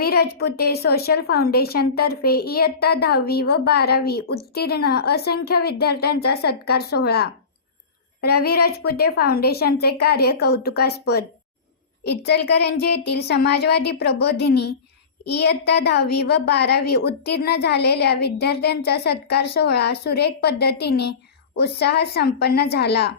रवी राजपुते social फाउंडेशनतर्फे इयत्ता दहावी व बारावी उत्तीर्ण असंख्य विद्यार्थ्यांचा सत्कार सोहळा. रवी राजपुते फाउंडेशनचे कार्य कौतुकास्पद. इचलकरंजी येथील समाजवादी प्रबोधिनी इयत्ता दहावी व बारावी उत्तीर्ण झालेल्या विद्यार्थ्यांचा सत्कार सोहळा सुरेख पद्धतीने उत्साहात संपन्न झाला.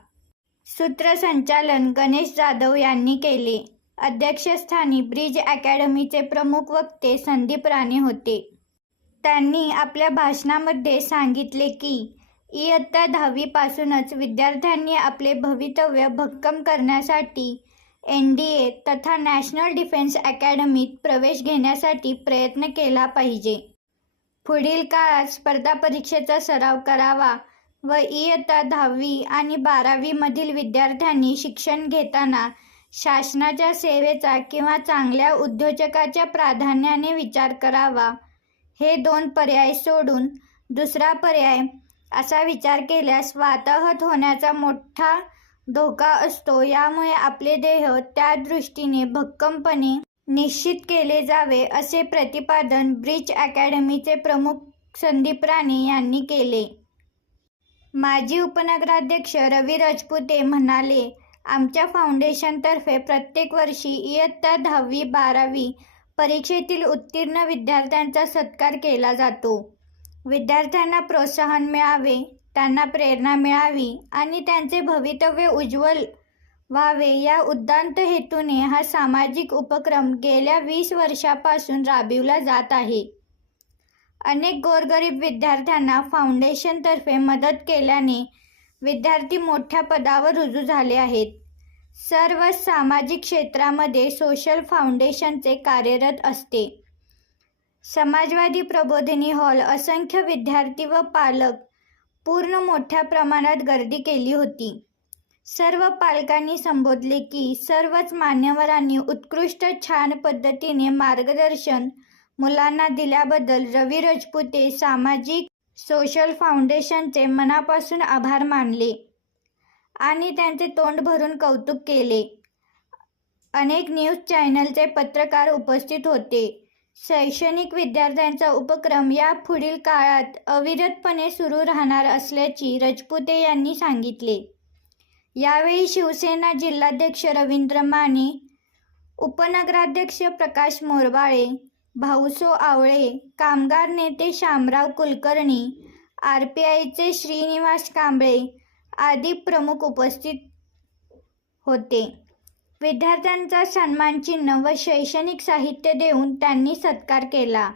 सूत्रसंचालन गणेश जाधव यांनी केले. अध्यक्षस्थानी ब्रिज अकॅडमीचे प्रमुख वक्ते संदीप राणे होते. त्यांनी आपल्या भाषणामध्ये सांगितले की इयत्ता दहावीपासूनच विद्यार्थ्यांनी आपले भवितव्य भक्कम करण्यासाठी एन डी ए तथा नॅशनल डिफेन्स अकॅडमीत प्रवेश घेण्यासाठी प्रयत्न केला पाहिजे. पुढील काळात स्पर्धा परीक्षेचा सराव करावा व इयत्ता दहावी आणि बारावीमधील विद्यार्थ्यांनी शिक्षण घेताना शासनाच्या सेवेचा किंवा चांगल्या उद्योजकाच्या प्राधान्याने विचार करावा. हे दोन पर्याय सोडून दुसरा पर्याय असा विचार केल्यास वाताहत होण्याचा मोठा धोका असतो. यामुळे आपले देह त्या दृष्टीने भक्कमपणे निश्चित केले जावे असे प्रतिपादन ब्रिज अकॅडमीचे प्रमुख संदीप राणे यांनी केले. माजी उपनगराध्यक्ष रवी राजपुते म्हणाले आमच्या फाउंडेशनतर्फे प्रत्येक वर्षी इयत्ता दहावी बारावी परीक्षेतील उत्तीर्ण विद्यार्थ्यांचा सत्कार केला जातो. विद्यार्थ्यांना प्रोत्साहन मिळावे त्यांना प्रेरणा मिळावी आणि त्यांचे भवितव्य उज्ज्वल व्हावे या उद्दांत हेतूने हा सामाजिक उपक्रम गेल्या वीस वर्षापासून राबविला जात आहे. अनेक गोरगरीब विद्यार्थ्यांना फाउंडेशनतर्फे मदत केल्याने विद्यार्थी मोठ्या पदावर रुजू झाले आहेत. सर्व सामाजिक क्षेत्रामध्ये सोशल फाउंडेशनचे कार्यरत असते. समाजवादी प्रबोधिनी हॉल असंख्य विद्यार्थी व पालक पूर्ण मोठ्या प्रमाणात गर्दी केली होती. सर्व पालकांनी संबोधले की सर्वच मान्यवरांनी उत्कृष्ट छान पद्धतीने मार्गदर्शन मुलांना दिल्याबद्दल रवी राजपुते सामाजिक सोशल फाउंडेशनचे मनापासून आभार मानले आणि त्यांचे तोंड भरून कौतुक केले. अनेक न्यूज चॅनलचे पत्रकार उपस्थित होते. शैक्षणिक विद्यार्थ्यांचा उपक्रम या पुढील काळात अविरतपणे सुरू राहणार असल्याची रजपुते यांनी सांगितले. यावेळी शिवसेना जिल्हाध्यक्ष रवींद्र माने उपनगराध्यक्ष प्रकाश मोरबाळे भाऊसो आवळे कामगार नेते शामराव कुलकर्णी आर पी आयचे श्रीनिवास कांबळे आदी प्रमुख उपस्थित होते. विद्यार्थ्यांचा सन्मानचिन्ह व शैक्षणिक साहित्य देऊन त्यांनी सत्कार केला.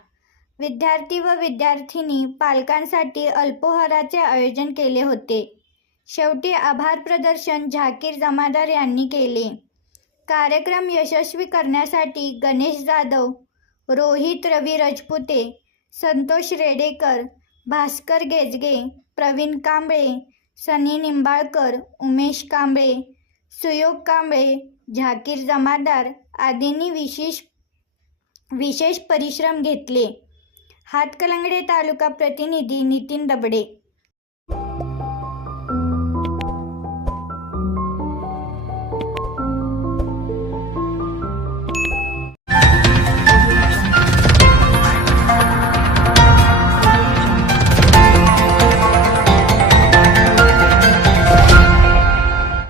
विद्यार्थी व विद्यार्थिनी पालकांसाठी अल्पोहाराचे आयोजन केले होते. शेवटी आभार प्रदर्शन झाकीर जमादार यांनी केले. कार्यक्रम यशस्वी करण्यासाठी गणेश जाधव रोहित रवी रजपुते संतोष रेडेकर भास्कर गेजगे प्रवीण कांबळे सनी निंबाळकर उमेश कांबळे सुयोग कांबळे झाकीर जमादार आदींनी विशेष विशेष परिश्रम घेतले. हातकलंगडे तालुका प्रतिनिधी नितीन दबडे.